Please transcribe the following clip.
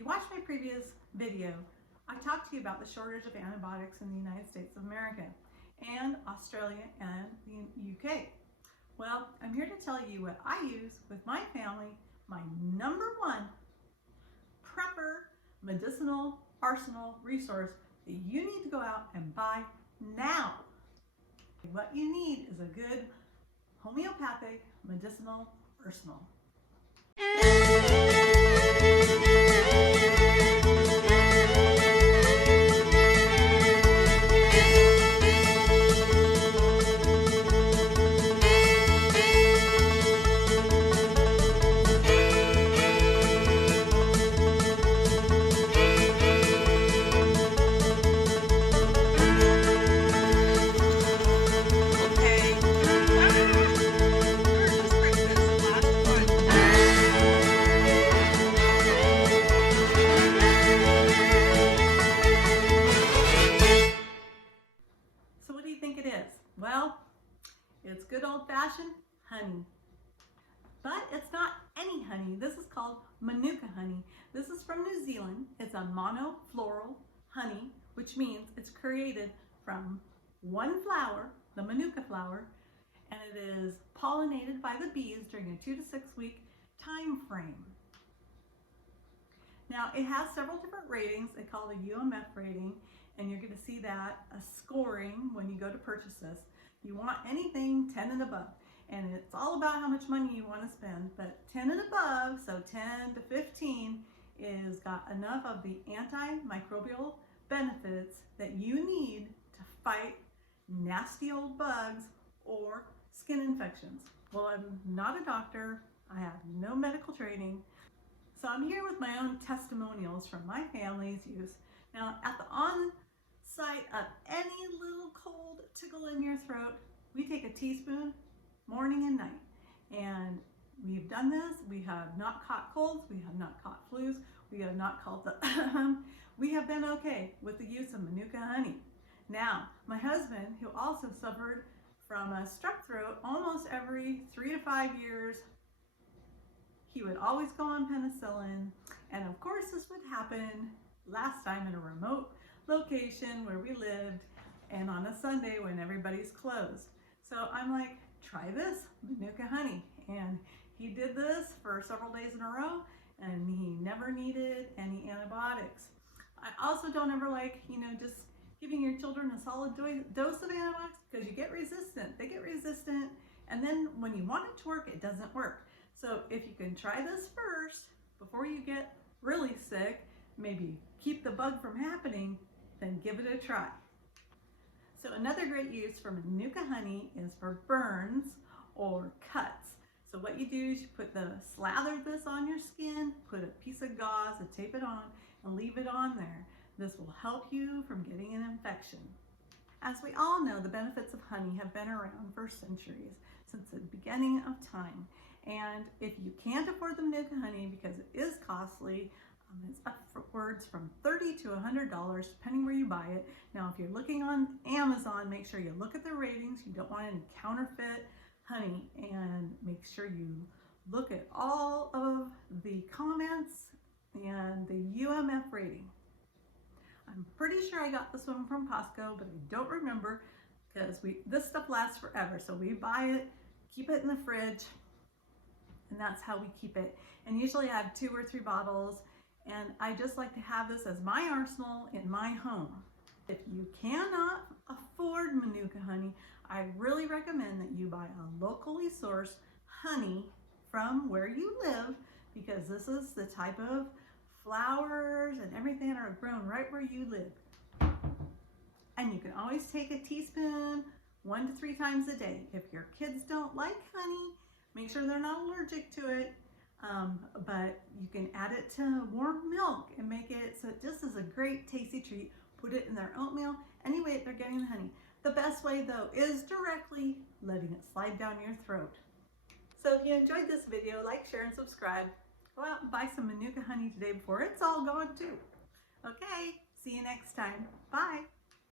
you watched my previous video, I talked to you about the shortage of antibiotics in the United States of America and Australia and the UK. Well, I'm here to tell you what I use with my family, my #1 prepper medicinal arsenal resource that you need to go out and buy now. What you need is a good homeopathic medicinal arsenal. Well, it's good old-fashioned honey. But it's not any honey. This is called Manuka honey. This is from New Zealand. It's a monofloral honey, which means it's created from one flower, the Manuka flower, and it is pollinated by the bees during a 2 to 6 week time frame. Now, it has several different ratings. They call it a UMF rating, and you're going to see that a scoring when you go to purchase this. You want anything 10 and above, and it's all about how much money you want to spend, but 10 and above, so 10 to 15, is got enough of the antimicrobial benefits that you need to fight nasty old bugs or skin infections. Well, I'm not a doctor. I have no medical training. So I'm here with my own testimonials from my family's use. Now, at the on-site of any little cold tickle in your throat, we take a teaspoon morning and night. And we've done this. We have not caught colds. We have not caught flus. We have not caught the we have been okay with the use of Manuka honey. Now, my husband, who also suffered from a strep throat almost every 3 to 5 years, he would always go on penicillin, and of course this would happen last time in a remote location where we lived and on a Sunday when everybody's closed. So I'm like, try this Manuka honey, and he did this for several days in a row and he never needed any antibiotics. I also don't ever like, just giving your children a solid dose of antibiotics because you get resistant. They get resistant, and then when you want it to work, it doesn't work. So if you can try this first before you get really sick, maybe keep the bug from happening, then give it a try. So another great use for Manuka honey is for burns or cuts. So what you do is you slather this on your skin, put a piece of gauze and tape it on and leave it on there. This will help you from getting an infection. As we all know, the benefits of honey have been around for centuries, since the beginning of time. And if you can't afford the Manuka honey because it is costly, it's upwards from $30 to $100 depending where you buy it. Now, if you're looking on Amazon, make sure you look at the ratings. You don't want any counterfeit honey, and make sure you look at all of the comments and the UMF rating. I'm pretty sure I got this one from Costco, but I don't remember because this stuff lasts forever. So we buy it, keep it in the fridge, and that's how we keep it. And usually I have 2 or 3 bottles, and I just like to have this as my arsenal in my home. If you cannot afford Manuka honey, I really recommend that you buy a locally sourced honey from where you live, because this is the type of flowers and everything that are grown right where you live. And you can always take a teaspoon 1 to 3 times a day. If your kids don't like honey, make sure they're not allergic to it, but you can add it to warm milk and make it so it just is a great tasty treat. Put it in their oatmeal, any way they're getting the honey. The best way though is directly letting it slide down your throat. So if you enjoyed this video, like, share, and subscribe. Go out and buy some Manuka honey today before it's all gone too. Okay, see you next time. Bye.